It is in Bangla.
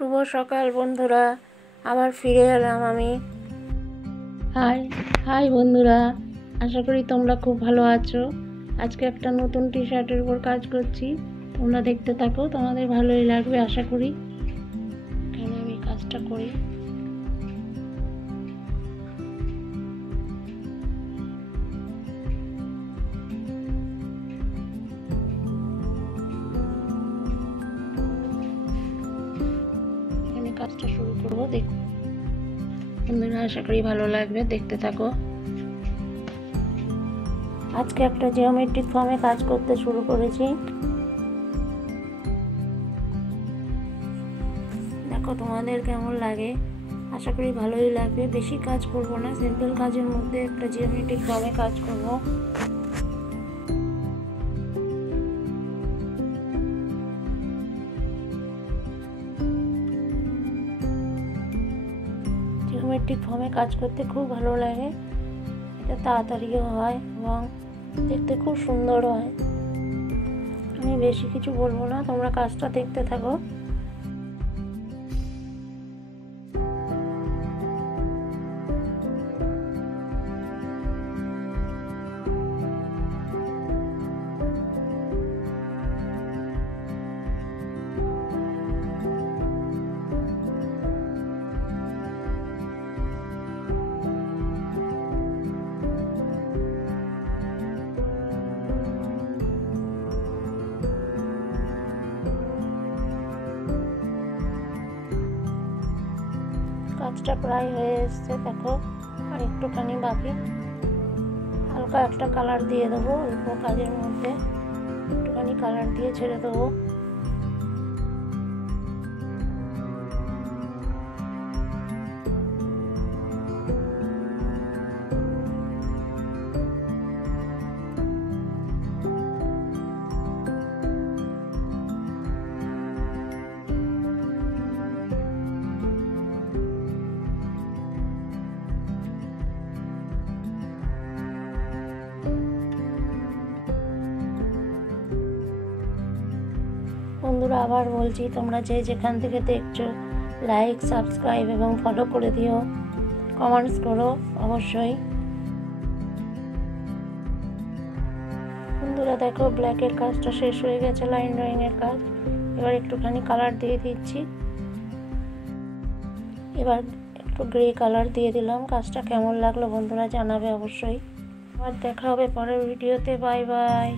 শুভ সকাল বন্ধুরা, আবার ফিরে এলাম আমি। হাই হাই বন্ধুরা, আশা করি তোমরা খুব ভালো আছো। আজকে একটা নতুন টি শার্টের উপর কাজ করছি, তোমরা দেখতে থাকো, তোমাদের ভালোই লাগবে আশা করি। এখানে আমি কাজটা করি। কাজটা শুরু করবো, বন্ধুরা আশা করি ভালো লাগবে, দেখতে থাকো। আজকে একটা জিওমেট্রিক ফর্মে কাজ করতে শুরু করেছি। দেখো তোমাদের কেমন লাগে, আশা করি ভালোই লাগবে। বেশি কাজ করব না, সিম্পল কাজের মধ্যে একটা জিওমেট্রিক ফর্মে কাজ করব। জিওমেট্রিক ফর্মে কাজ করতে খুব ভালো লাগে, এটা তাড়াতাড়িও হয় এবং দেখতে খুব সুন্দর হয়। আমি বেশি কিছু বলবো না, তোমরা কাজটা দেখতে থাকো। কাজটা প্রায় হয়ে এসছে, দেখো আর একটুখানি বাকি। হালকা একটা কালার দিয়ে দেবো, অল্প কাজের মধ্যে একটুখানি কালার দিয়ে ছেড়ে দেবো। বন্ধুরা আবার বলছি, তোমরা যে যেখান থেকে দেখছো লাইক, সাবস্ক্রাইব এবং ফলো করে দিও, কমেন্টস করো অবশ্যই। বন্ধুরা দেখো ব্ল্যাকের কাজটা শেষ হয়ে গেছে, লাইন ড্রয়িংয়ের কাজ। এবার একটুখানি কালার দিয়ে দিচ্ছি, এবার একটু গ্রে কালার দিয়ে দিলাম। কাজটা কেমন লাগলো বন্ধুরা জানাবে অবশ্যই। আবার দেখা হবে পরের ভিডিওতে, বাই বাই।